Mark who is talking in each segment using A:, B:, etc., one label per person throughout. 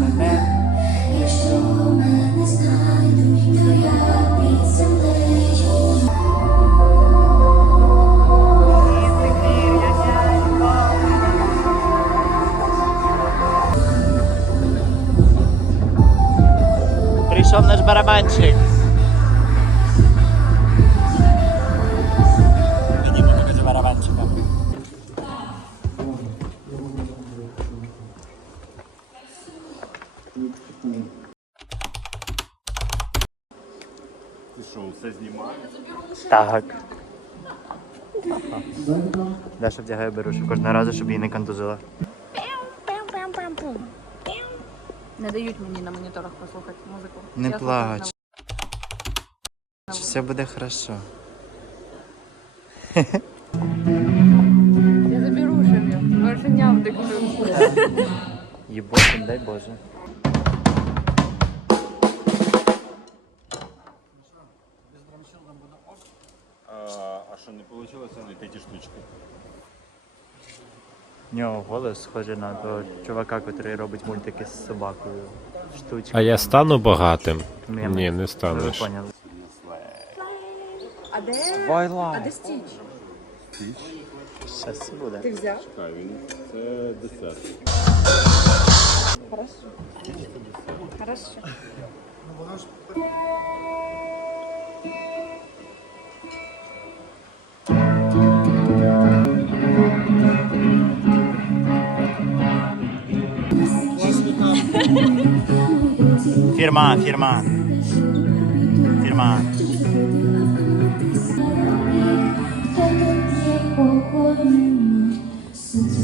A: мене.
B: Якщо мене знайдуть, то я під землею.
A: Прийшов наш барабанщик. Даша вдягає беруші кожного разу, щоб її не контузила.
C: Не дають мені на моніторах послухати музику.
A: Не плач. Все буде хорошо.
C: Я заберу живі. Вершиня вдихну.
A: Єботим, дай Боже.
D: А, а що, не вийшло знайти ті штучки?
A: Нього голос схожий на того чувака, який робить мультики з собакою. Штучки.
E: А я стану багатим?
A: меми.
E: Ні, не
A: Ну, Ви
E: станеш.
A: поняли.
C: А де? А де стіч?
A: Щас буде.
C: Ти взяв?
D: Чекай, він це десерт.
C: Хорошо. Хорошо.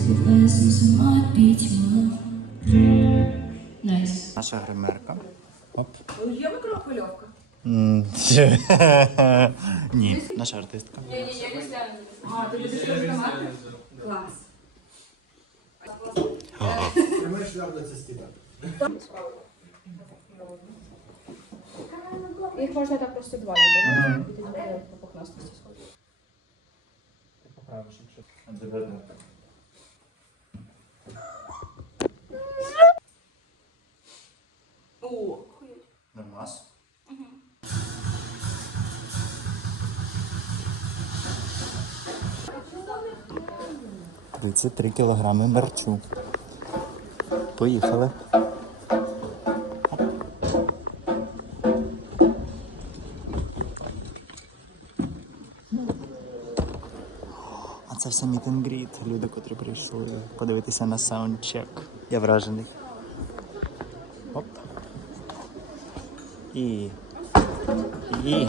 B: Підвезли зима пітьма. Найс.
A: Наша гримерка. Оп.
C: Є мікрохвильовка?
A: М, Ні, наша артистка.
C: А, ти будеш розказати? Клас. Їх можна так просто два робити. І тоді буде по пухнастості сходити. О,
A: Нормас. 33 кілограми мерчу. Поїхали. А це все мітингріт. Люди, котрі прийшли подивитися на саундчек. Я вражений. Оп. І. І.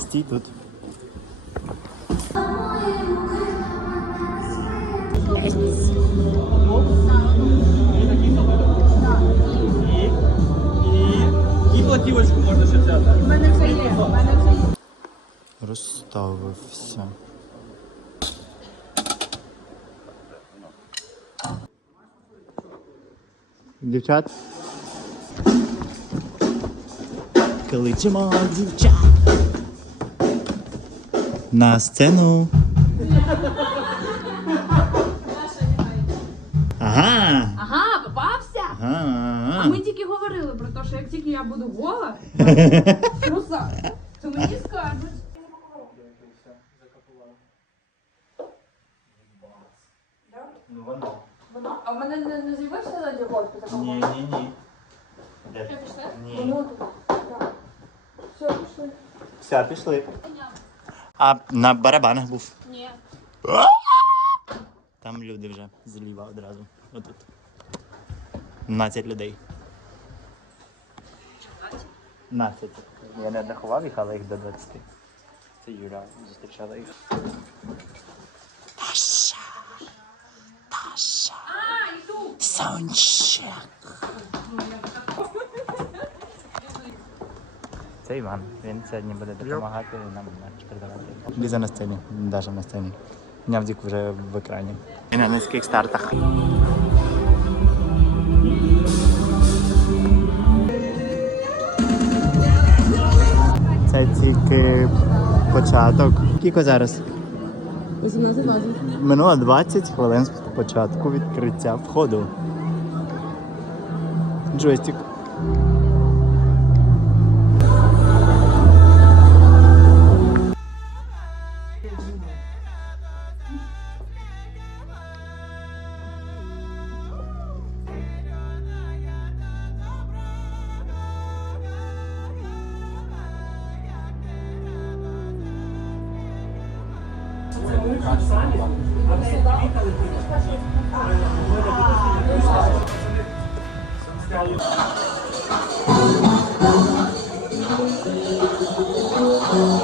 A: Стій тут. Розставився. Дівчат. Кличемо дівчат. На сцену. Ага.
C: Ага, попався!
A: Ага.
C: А ми тільки говорили про те, що як тільки я буду гола, труса, то мені скажуть.
A: Ну воно.
C: А в мене не, не з'явився на дівочку такого?
A: Ні, ні, ні. Де?
C: пішли?
A: Ні.
C: Ну, так. Все, пішли.
A: Все, пішли. А на барабанах був.
C: Ні.
A: Там люди вже зліва одразу. Отут. 12 людей. 12. Я не рахував їх, але їх до 20. Це Юля зустрічала їх. Таша! Таша! Саундчек! Це Іван. Він сьогодні буде допомагати нам мерч продавати. Ліза на сцені, Даша на сцені. Нявдік вже в екрані. І на низьких стартах. Це тільки початок. Кіко зараз?
C: 18-20.
A: Минуло 20 хвилин з початку відкриття входу. Джойстик.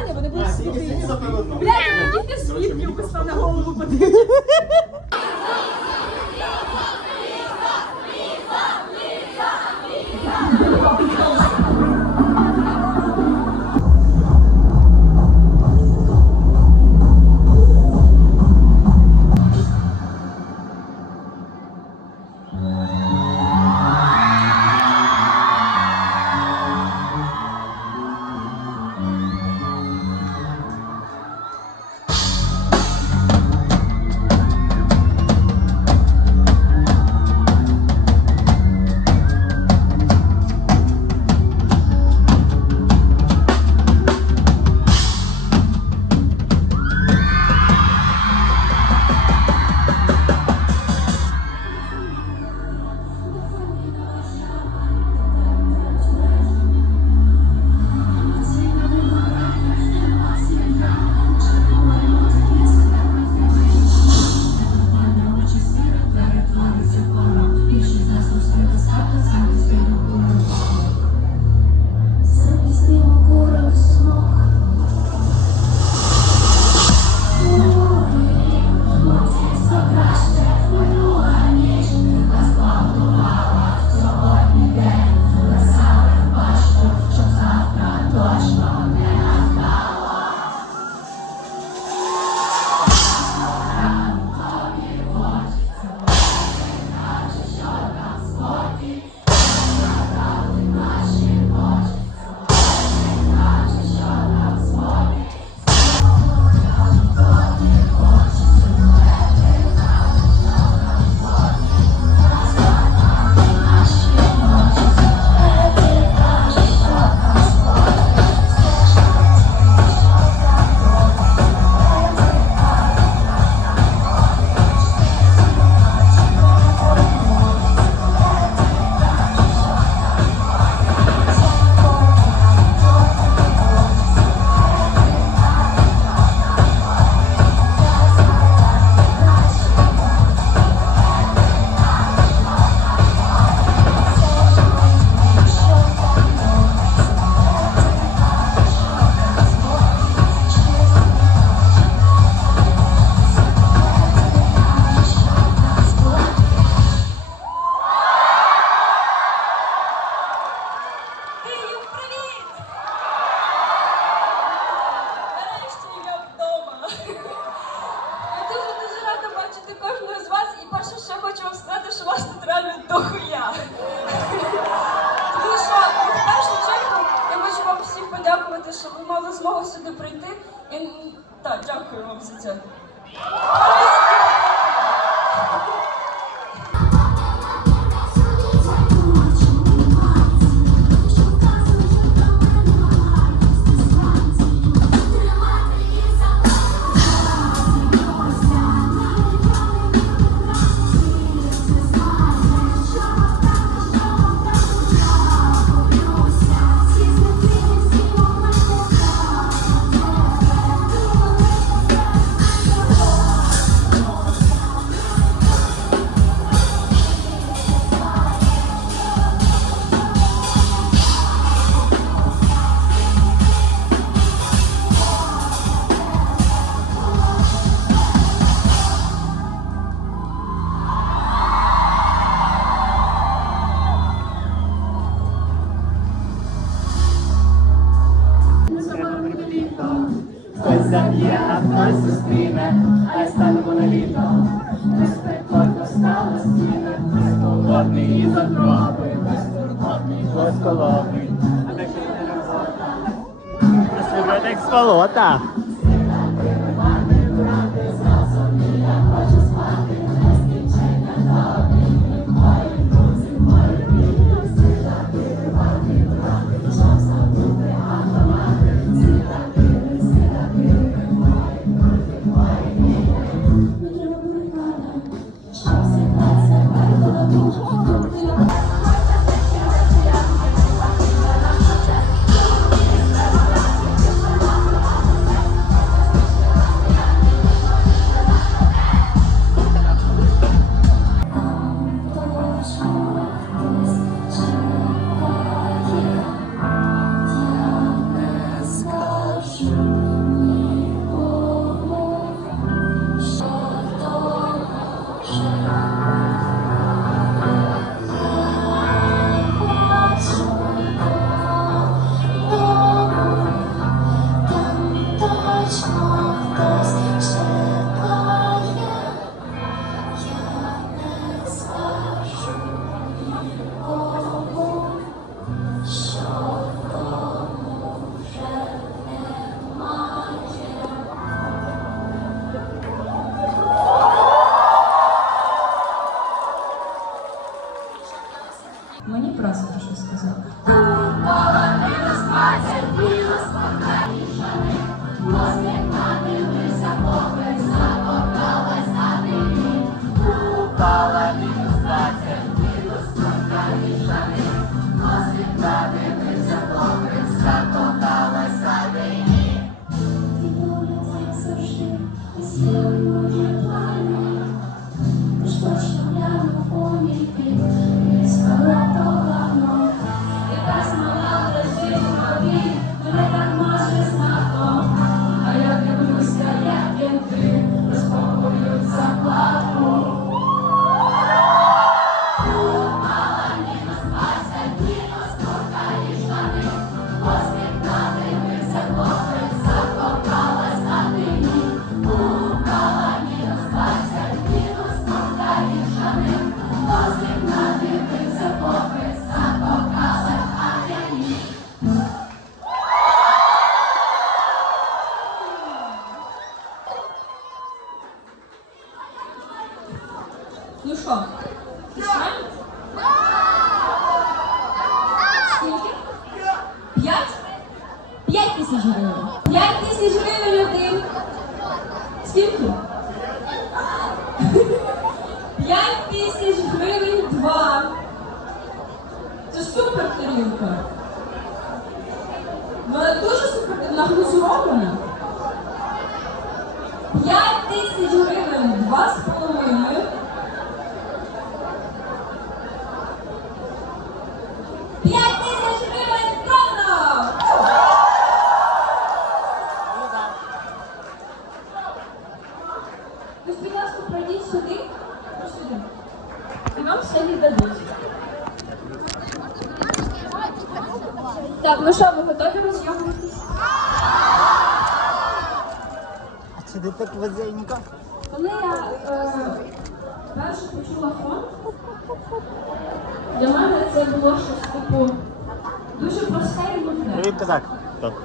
E: залі, вони будуть.
C: Блядь, ну діти просто на голову подивитися.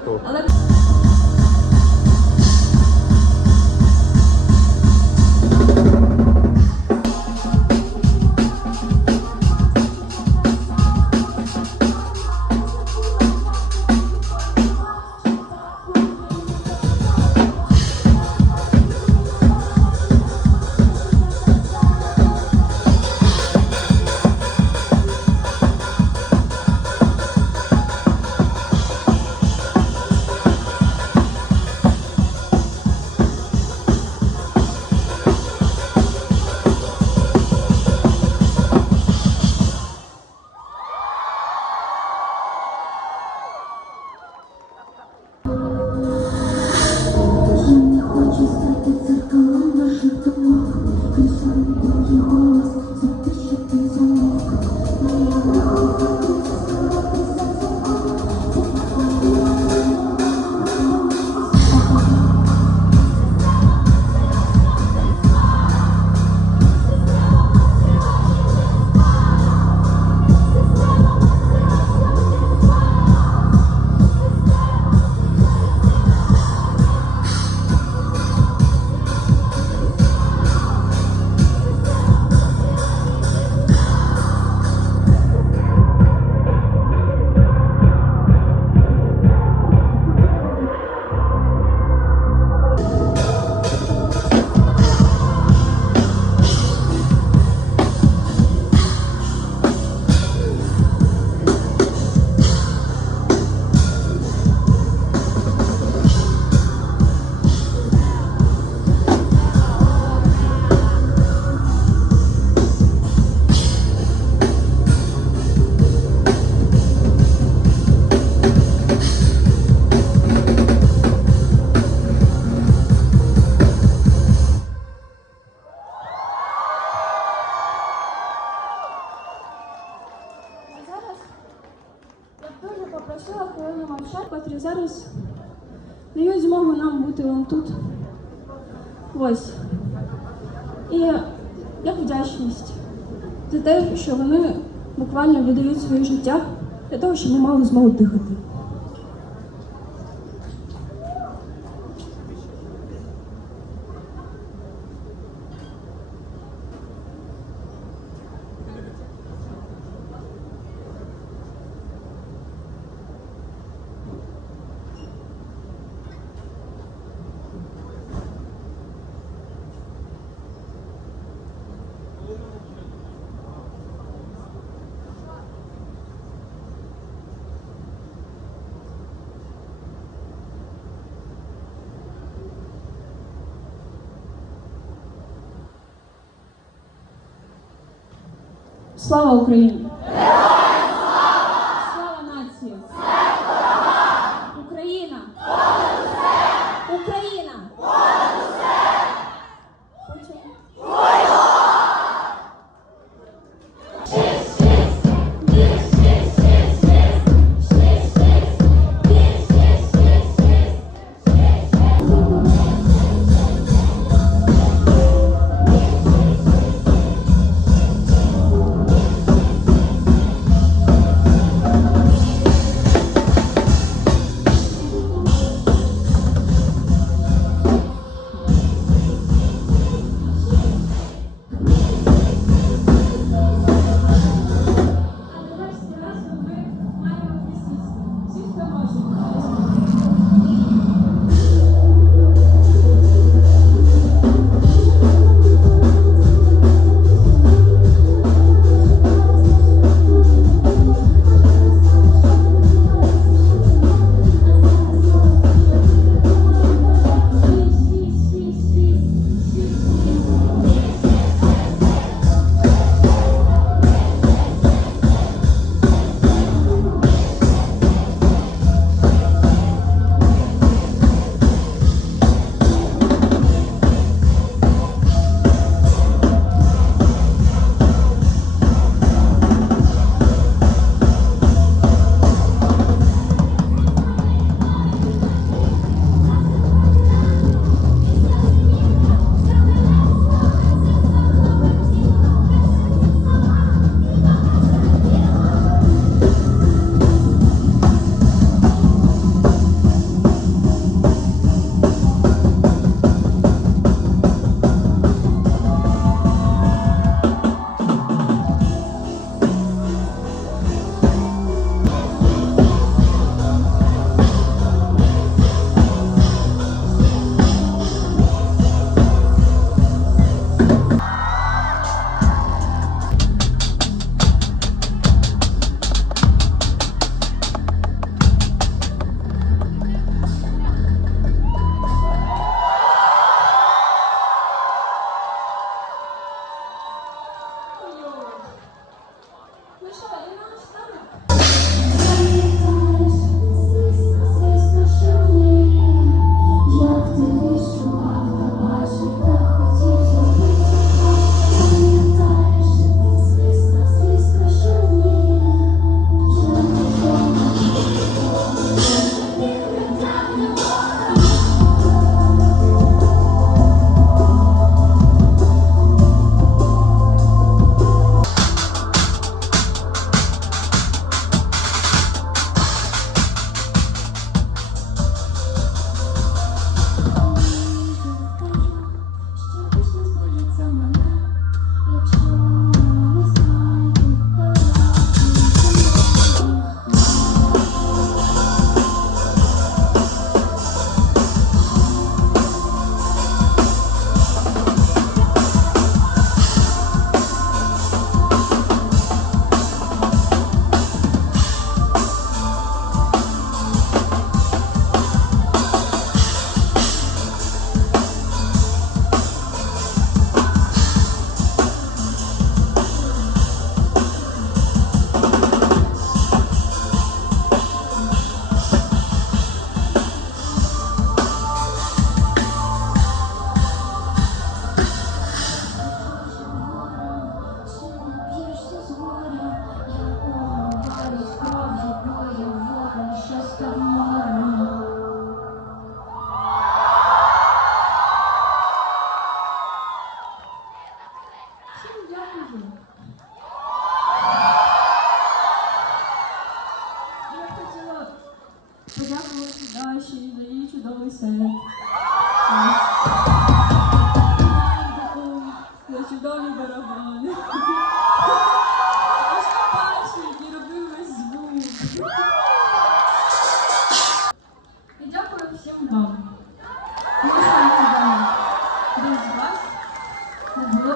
E: to попросила хвилину мовчання, котрі зараз дають змогу нам бути вон тут. Ось. І як вдячність за те, що вони буквально віддають своє життя для того, щоб ми мали змогу дихати. Слава Україні!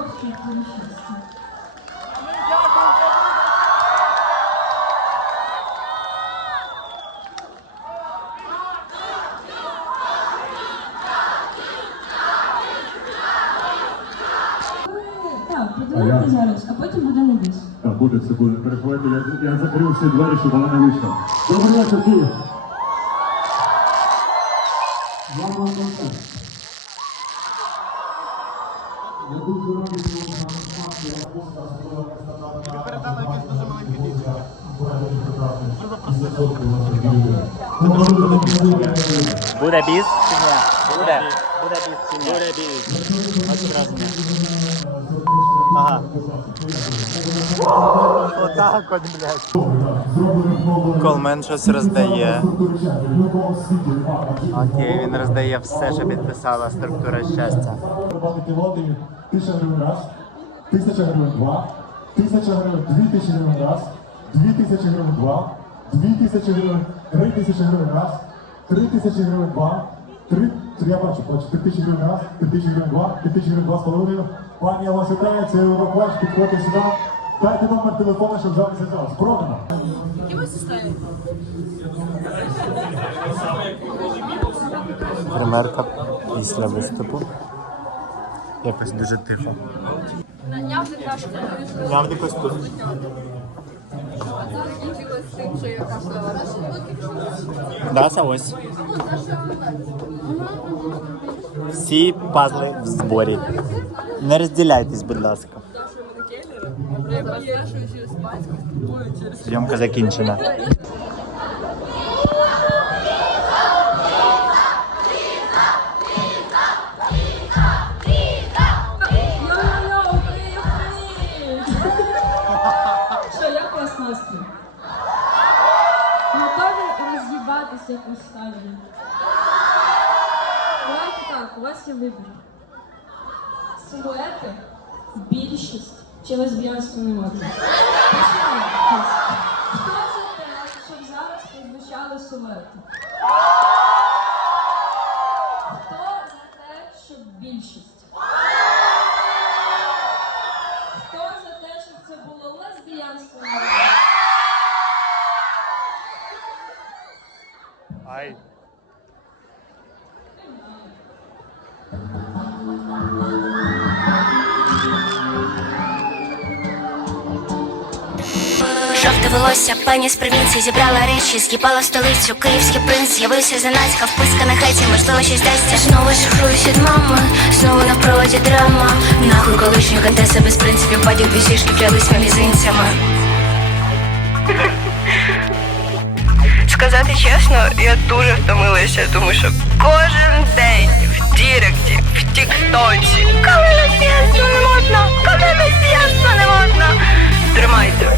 E: не було б світлого щастя. Так, подивіться зараз, а потім буде на біс.
F: Так, буде, все буде. Переховайте, я, я закрив всі двері, щоб вона не вийшла. Добрий вечір, Київ!
A: Чи ні? Буде. Буде біс чи ні? Буде біс. Ось враження. Ага. Отак от, блядь. Колмен щось роздає. Окей, він роздає все, що підписала структура щастя.
F: Тисяча гривень раз, тисяча гривень два, тисяча гривень, дві тисячі гривень раз, дві тисячі гривень два, дві тисячі гривень, три тисячі гривень раз, три тисячі гривень два, три, три, я бачу, бачу, три тисячі гривень раз, три тисячі гривень два, три тисячі гривень два з половиною. Пані, я вас вітаю, це Євробач, підходьте сюди. Дайте номер телефону, щоб записати зараз. Продано.
A: Примерка після виступу. Якось дуже тихо. Явний костюм. Да, це ось. Всі пазли в зборі. Не розділяйтесь, будь ласка. Зйомка закінчена.
E: Роз'їбатися? Давайте так, у вас є вибір. Силуети, більшість чи лесбіянську не можна. Хто за те, щоб зараз прозвучали силуети?
G: Волосся, пані з провінції зібрала речі, з'їбала столицю, київський принц з'явився зненацька, вписка на хаті, можливо, щось дасться. Знову шифруюсь від мами, знову на проводі драма. Нахуй колишню кантеса без принципів, падів дві сішки клялись мізинцями.
H: Сказати чесно, я дуже втомилася, тому що кожен день в Діректі, в Тіктоці. Коли лесбіянство не можна, коли лесбіянство не можна. Тримайте.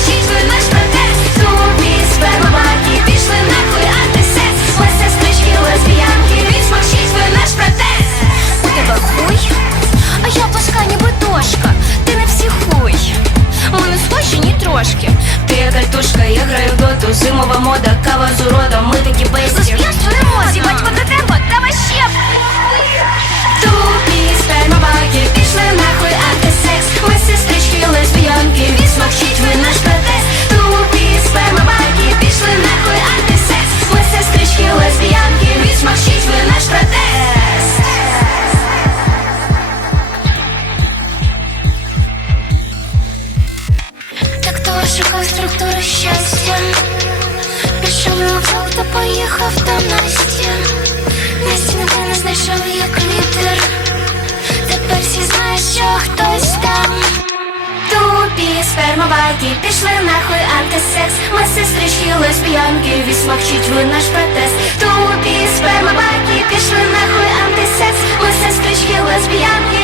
G: спермобаки, пішли нахуй антисекс. Ми сестрички лесбіянки,
H: відсмокчить ви наш протест. Тупі спермобаки, пішли нахуй антисекс. Ми сестрички лесбіянки.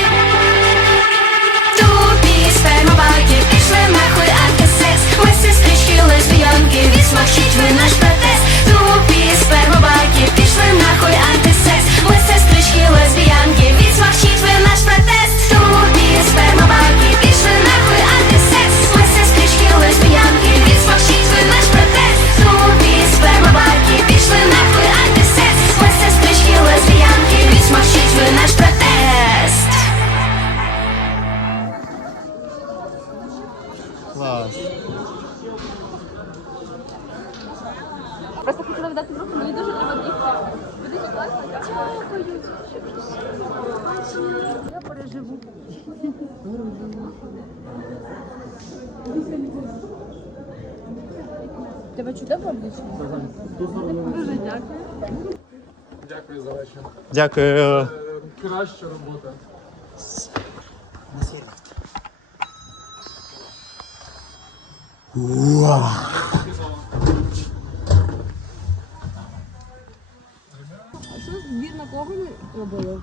H: Тупі спермобаки, пішли нахуй антисекс. Ми сестрички лесбіянки, відсмокчить ви наш протест. Тупі спермобаки, пішли нахуй антисекс. Ми сестрички лесбіянки,
C: Я переживу. Тебе чудово обличчя? Дуже дякую.
A: Дякую за вечір.
I: Дякую.
A: Краща робота.
C: Що збір на кого ми робили?